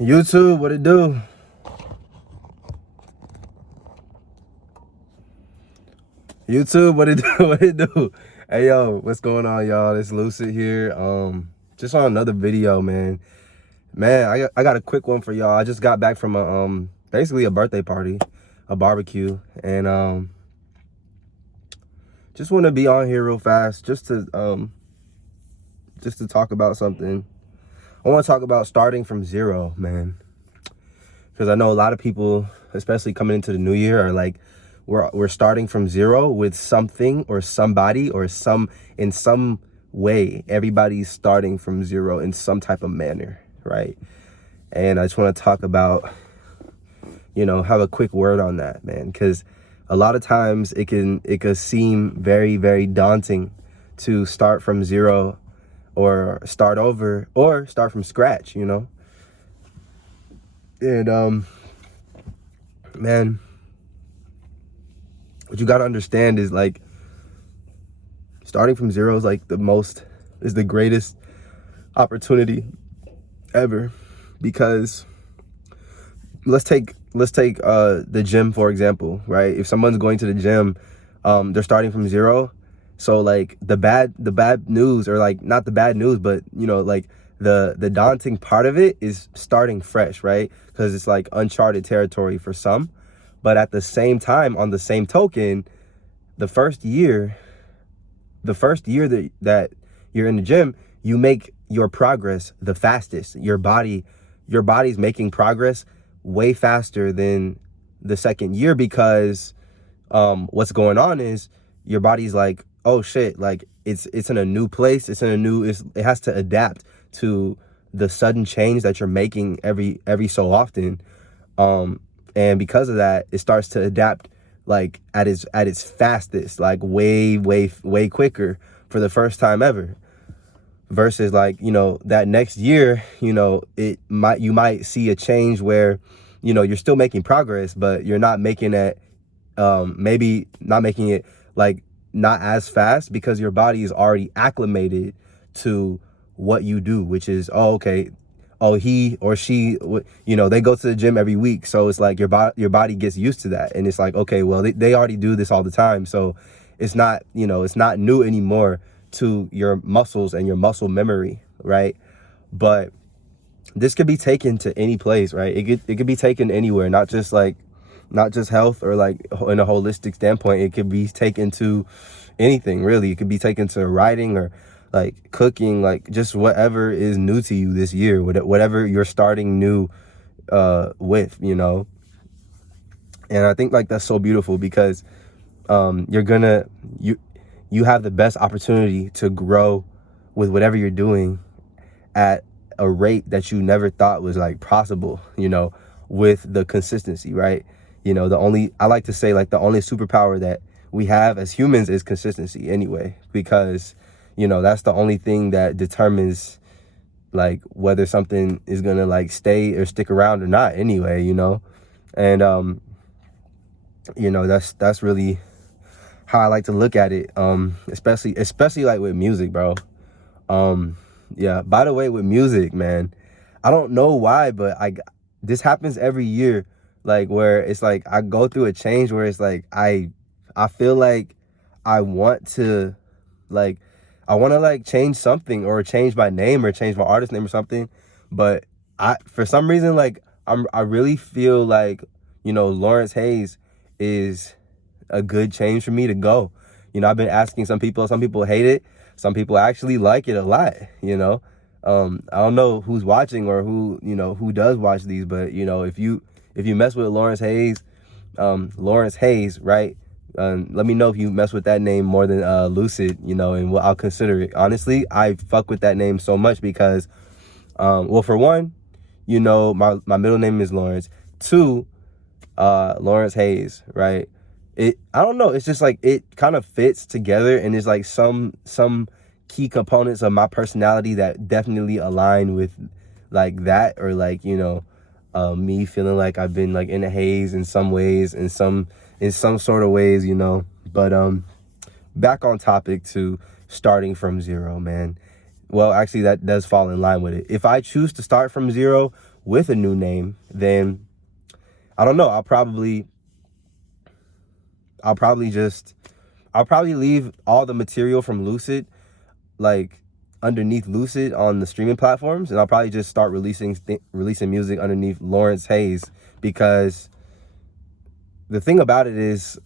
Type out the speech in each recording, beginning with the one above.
YouTube, what it do? YouTube, what it do? What it do? Hey yo, what's going on, y'all? It's Lucid here. Just on another video, man. I got a quick one for y'all. I just got back from a basically a birthday party, a barbecue, and just want to be on here real fast, just to talk about something. I want to talk about starting from zero, man, because I know a lot of people, especially coming into the new year, are like, we're starting from zero with something or somebody or in some way. Everybody's starting from zero in some type of manner, right? And I just want to talk about, have a quick word on that, man, because a lot of times it could seem very, very daunting to start from zero or start over or start from scratch, and man, what you got to understand is, like, starting from zero is like the greatest opportunity ever, because let's take the gym, for example, right? If someone's going to the gym, they're starting from zero. So like the bad news, or like not the bad news, but like the daunting part of it is starting fresh, right? Because it's like uncharted territory for some. But at the same time, on the same token, the first year that you're in the gym, you make your progress the fastest. Your body's making progress way faster than the second year, because what's going on is your body's like, oh shit, like it's in a new place, it has to adapt to the sudden change that you're making every so often. And because of that, it starts to adapt like at its fastest, like way quicker for the first time ever. Versus like, that next year, you might see a change where, you're still making progress, but you're not making it, maybe not making it like not as fast, because your body is already acclimated to what you do, which is, oh, okay, oh, he or she, they go to the gym every week. So it's like your body gets used to that. And it's like, okay, well, they already do this all the time. So it's not, it's not new anymore to your muscles and your muscle memory, right? But this could be taken to any place, right? It could be taken anywhere, not just health, or like in a holistic standpoint. It could be taken to anything, really. It could be taken to writing, or like cooking, like just whatever is new to you this year, whatever you're starting new with, And I think like that's so beautiful, because you have the best opportunity to grow with whatever you're doing at a rate that you never thought was like possible, with the consistency, right? I like to say, like, the only superpower that we have as humans is consistency anyway, because that's the only thing that determines like whether something is gonna like stay or stick around or not anyway, and that's really how I like to look at it, especially like with music, bro. Yeah, by the way, with music, man, I don't know why, but this happens every year, like, where it's like I go through a change where it's like I feel like I want to like change something, or change my name, or change my artist name or something, but for some reason, like, I really feel like, Lawrence Hayes is a good change for me to go. I've been asking some people hate it, some people actually like it a lot. I don't know who's watching, or who does watch these, but if you mess with Lawrence Hayes, right? Let me know if you mess with that name more than Lucid, and I'll consider it. Honestly, I fuck with that name so much because, well, for one, my middle name is Lawrence. Two, Lawrence Hayes, right? I don't know, it's just like it kind of fits together, and there's like some key components of my personality that definitely align with like that, or like, me feeling like I've been like in a haze in some ways, in some sort of ways, but back on topic to starting from zero, man. Well, actually, that does fall in line with it. If I choose to start from zero, with a new name, then I don't know. I'll probably leave all the material from Lucid like underneath Lucid on the streaming platforms, and I'll probably just start releasing music underneath Lawrence Hayes, because the thing about it is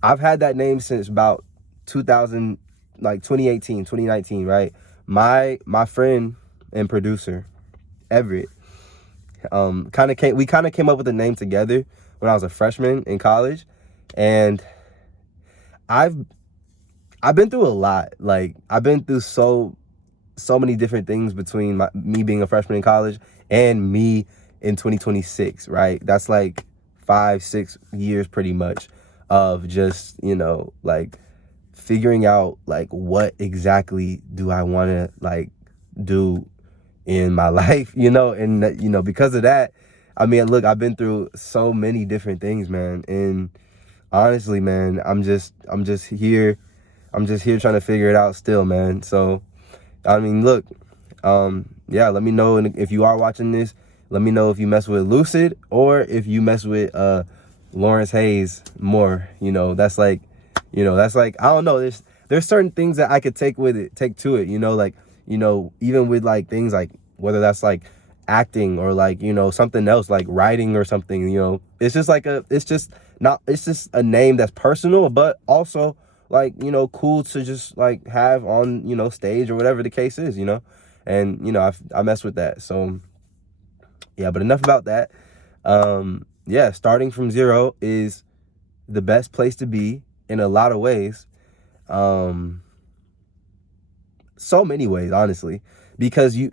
I've had that name since about 2000, like 2018, 2019, right? My friend and producer Everett kind of came up with the name together when I was a freshman in college, and I've been through a lot. Like, I've been through so many different things between me being a freshman in college and me in 2026, right? That's like 5-6 years pretty much of just, like figuring out like what exactly do I want to like do in my life, and because of that, I mean, look, I've been through so many different things, man, and honestly, man, I'm just here trying to figure it out still, man. So, I mean, look, yeah, let me know if you are watching this. Let me know if you mess with Lucid or if you mess with Lawrence Hayes more. That's like, I don't know. There's certain things that I could take to it. Like, even with like things like whether that's like acting or like something else like writing or something. It's just like it's just a name that's personal, but also like cool to just like have on stage or whatever the case is, and I mess with that. So yeah, but enough about that. Yeah, starting from zero is the best place to be in a lot of ways. So many ways, honestly, because here's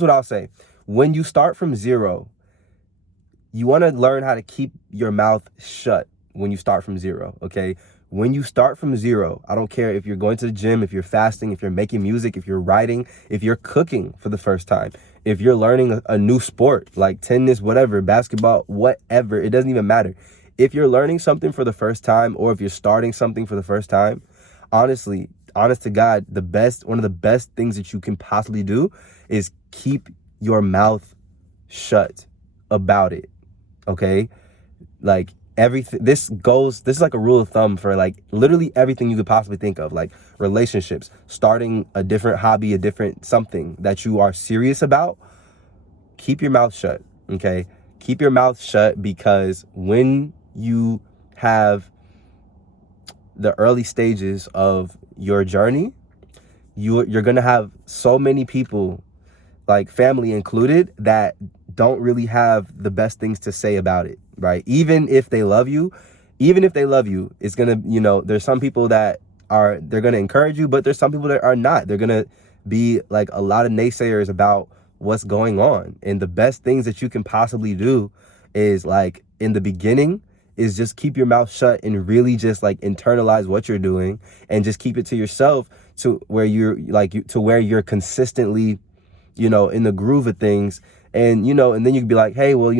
what I'll say: when you start from zero, you want to learn how to keep your mouth shut when you start from zero. Okay, when you start from zero, I don't care if you're going to the gym, if you're fasting, if you're making music, if you're writing, if you're cooking for the first time, if you're learning a new sport like tennis, whatever, basketball, whatever, it doesn't even matter. If you're learning something for the first time, or if you're starting something for the first time, honestly, honest to God, one of the best things that you can possibly do is keep your mouth shut about it. Okay? Like, everything, this is like a rule of thumb for like literally everything you could possibly think of, like relationships, starting a different hobby, a different something that you are serious about. Keep your mouth shut. Okay? Keep your mouth shut, because when you have the early stages of your journey, you're gonna have so many people, like family included, that don't really have the best things to say about it, right? Even if they love you, it's gonna, there's some people they're gonna encourage you, but there's some people that are not. They're gonna be like a lot of naysayers about what's going on. And the best things that you can possibly do is, like, in the beginning, is just keep your mouth shut and really just like internalize what you're doing, and just keep it to yourself, to where you're consistently in the groove of things. And and then you can be like, hey, well,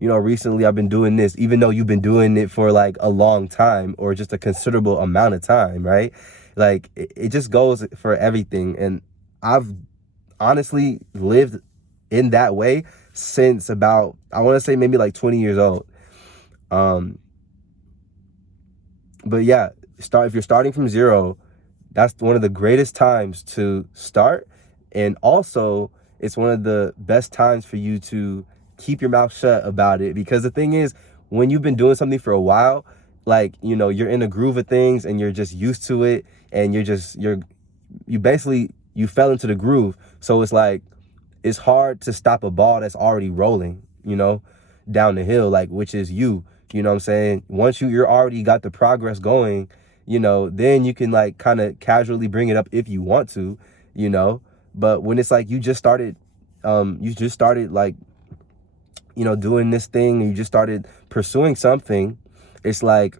recently I've been doing this, even though you've been doing it for like a long time or just a considerable amount of time, right? Like, it just goes for everything. And I've honestly lived in that way since about, I want to say maybe like 20 years old. But yeah, if you're starting from zero, that's one of the greatest times to start. And also, it's one of the best times for you to keep your mouth shut about it, because the thing is, when you've been doing something for a while, like, you're in a groove of things and you're just used to it, and you fell into the groove. So it's like, it's hard to stop a ball that's already rolling, down the hill, like, which is you. You know what I'm saying? Once you're already got the progress going, then you can like kind of casually bring it up if you want to, but when it's like you just started like, doing this thing, and you just started pursuing something, it's like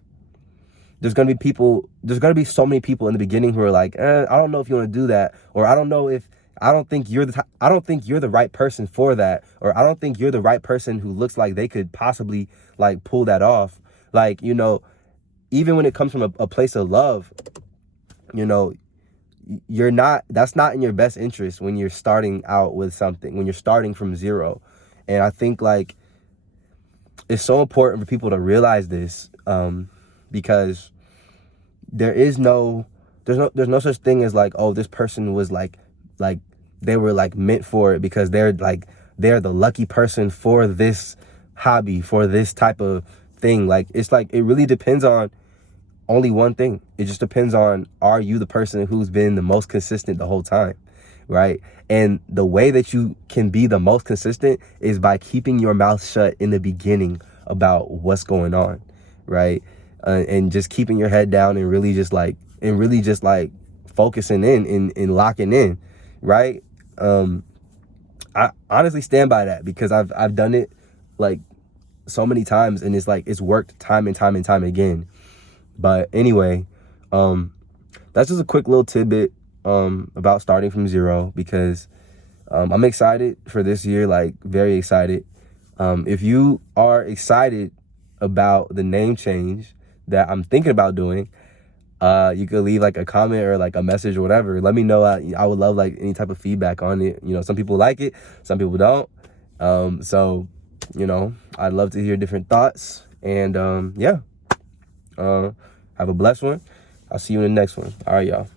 there's gonna be so many people in the beginning who are like, I don't know if you want to do that, or I don't think you're the right person for that, or I don't think you're the right person who looks like they could possibly like pull that off. Like, even when it comes from a place of love, that's not in your best interest when you're starting out with something, when you're starting from zero. And I think like it's so important for people to realize this, because there's no such thing as like, oh, this person was like they were like meant for it because they're the lucky person for this hobby, for this type of thing. Like, it's like, it really depends on only one thing. It just depends on, are you the person who's been the most consistent the whole time, right? And the way that you can be the most consistent is by keeping your mouth shut in the beginning about what's going on, right? And just keeping your head down and really just like focusing in and locking in, right? I honestly stand by that because I've done it like so many times, and it's like, it's worked time and time and time again. But anyway, that's just a quick little tidbit about starting from zero, because I'm excited for this year, like very excited. If you are excited about the name change that I'm thinking about doing, you could leave like a comment or like a message or whatever. Let me know. I would love like any type of feedback on it. You know, some people like it, some people don't. So, you know, I'd love to hear different thoughts. And yeah, have a blessed one. I'll see you in the next one. All right, y'all.